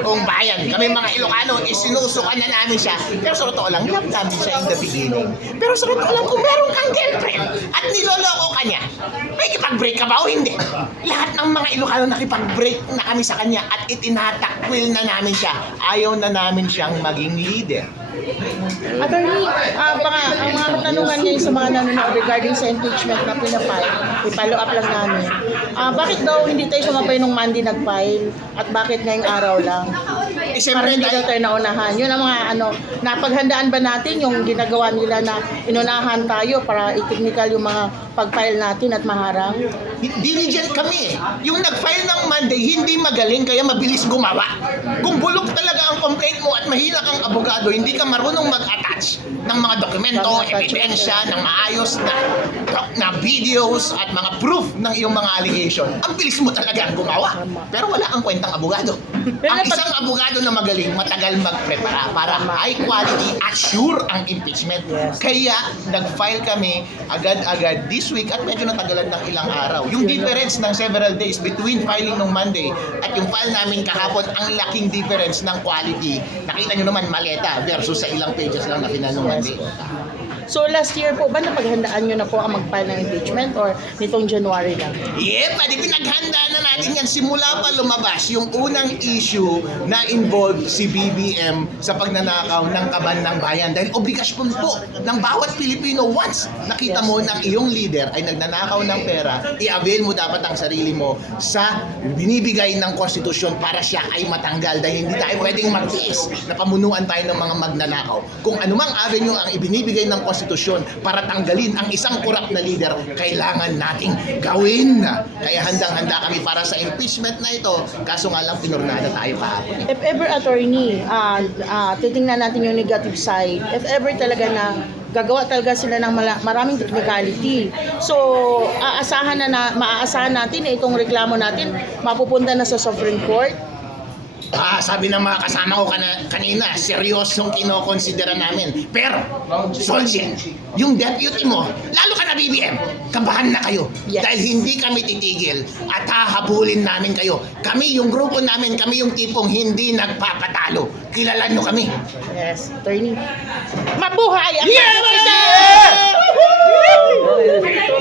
taong bayan. Kami mga Ilocano, isinusukan na namin siya. Pero sa totoo lang, love namin siya in the beginning. Pero sa totoo lang, kung meron kang girlfriend at niloloko ka niya, may kipag-break ka ba o hindi? Lahat ng mga Ilocano nakipag-break na kami sa kanya at itinatakwil na namin siya. Ayaw na namin siyang maging leader. Attorney, ang mga katanungan ngayon sa mga nanonood regarding sa impeachment na pinapile, i-follow up lang namin. Bakit daw hindi tayo sumabay nung Monday nag-file at bakit ngayong araw lang? Eh, Para siyempre, hindi daw tayo naunahan. Yun ang mga napaghandaan ba natin yung ginagawa nila na inunahan tayo para i-technical yung mga pag-file natin at maharang? diligent kami eh. Yung nag-file ng Monday, hindi magaling kaya mabilis gumawa. Kung bulok talaga ang complaint mo at mahina kang abogado, hindi ka marunong mag-attach ng mga dokumento, ebidensya, ng maayos na videos at mga proof ng iyong mga allegation. Ang bilis mo talaga gumawa. Pero wala kang kwentang abogado. Ang isang abogado na magaling, matagal magprepara para high quality at sure ang impeachment. Kaya nag-file kami agad-agad this week at medyo natagalan ng ilang araw. Yung difference ng several days between filing ng Monday at yung file namin kahapon, ang laking difference ng quality. Nakita nyo naman maleta versus sa ilang pages lang na final ng Monday. So last year po ba napaghandaan nyo na po ang mag-file ng impeachment or nitong January lang? Pwede pinaghanda na natin yan. Simula pa lumabas yung unang issue na involved si BBM sa pagnanakaw ng kaban ng bayan. Dahil obligasyon po ng bawat Pilipino, once nakita mo ng iyong leader ay nagnanakaw ng pera, i-avail mo dapat ang sarili mo sa binibigay ng konstitusyon para siya ay matanggal. Dahil hindi tayo pwedeng magtiis na pamunuan tayo ng mga magnanakaw. Kung anumang avenue ang ibinibigay ng konstitusyon para tanggalin ang isang korap na leader, kailangan nating gawin. Kaya handang-handa kami para sa impeachment na ito. Kaso nga lang, pinurnada tayo kahapon. If ever, attorney, titingnan natin yung negative side. If ever talaga na gagawa talaga sila ng maraming technicality. So, maaasahan natin na itong reklamo natin mapupunta na sa Supreme Court. Sabi ng mga kasama ko kanina, seryosong kinokonsidera namin. Pero, Soljen, yung deputy mo, lalo ka na BBM, kabahan na kayo. Yes. Dahil hindi kami titigil at hahabulin namin kayo. Kami, yung grupo namin, kami yung tipong hindi nagpapatalo. Kilala nyo kami. Yes, attorney. Mabuhay ang Yeah! President!